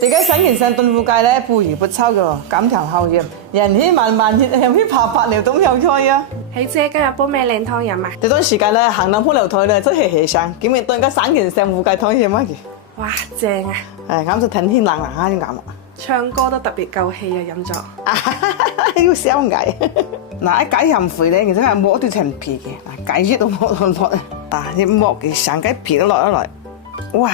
而家省件上燉腐芥咧，不油不臭嘅喎，減甜後鹽，人氣慢慢熱，香氣拍拍撩冬香菜啊！喜姐今日煲咩靚湯飲啊？呢段時間咧，行南鋪樓台咧，真係氣上，見面燉個省件上腐芥湯飲乜嘅？哇，正啊！啱就天天冷冷下啲啱啊！唱歌都特別夠氣啊，飲咗。要燒蟻。嗱，一解鹹肥咧，其實係剝啲層皮嘅，嗱，解熱都剝落落，嗱，一剝嘅成解皮都落咗嚟，哇！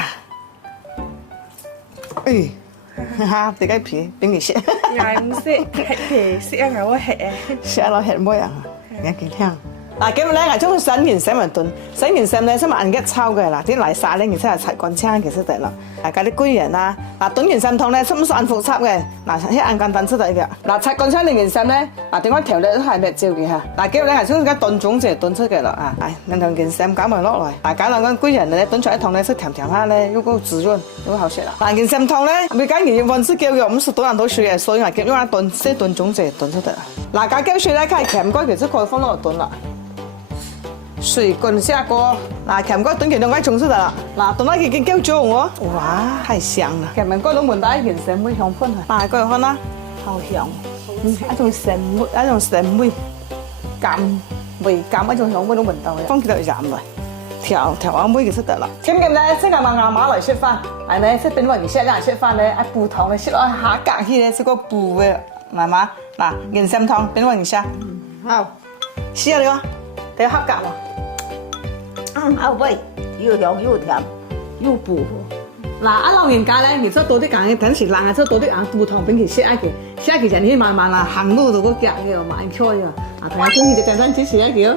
哈哈，啲雞皮邊個食？嗌唔識吃皮，識啊我吃啊！食落吃咩啊？而家幾香。嗱，今日咧，我將省件上咪燉，省件上咧，先咪按一抽嘅嗱，啲泥沙咧，然之後擦乾青，其實得啦。嗱，加啲居仁啦，嗱，燉件上湯咧，先唔使按複雜嘅，嗱，一按簡單出嚟嘅。嗱，擦乾青呢件上咧，嗱，點解調咧都係咩照嘅嚇？嗱，今日咧係將而家燉種子燉出嘅啦啊！係，兩條件上攪埋落嚟，嗱，攪兩個居仁咧，燉出一湯咧，色甜甜下咧，又夠滋潤，又好食啦。嗱，件上湯咧，每間嘢要溫水叫用50度人到水嘅，所以我叫用一燉，先燉種子燉出得啦。嗱，加膠水咧，佢係鉗乾，其實可以放落去燉啦。水滾下鍋，嗱，鉗乾燉完兩個鐘出嚟啦。嗱，燉一件膠醬喎，哇，太香啦！鉗完乾都聞到一件腥味香噴啊！嗱，過嚟看啦，好香，一種腥味，一種腥味，甘味甘一種香味都聞到嘅。放幾多鹽嚟，調下味就出得啦。今日咧，即係問阿媽嚟食飯，係咧，即係邊位先嚟食飯咧？一煲湯咧，食落下格起咧，食個煲嘅，媽媽嗱，人參湯邊位食？好，試下你喎，睇下合格喎。好味，又香又甜又補。嗱，一老人家咧，你說多啲講，等時冷啊，說多啲硬煲湯俾佢食一佢人氣慢慢啦，行路都個腳嘅，慢菜啊，啊，睇下中意就簡單支持一條。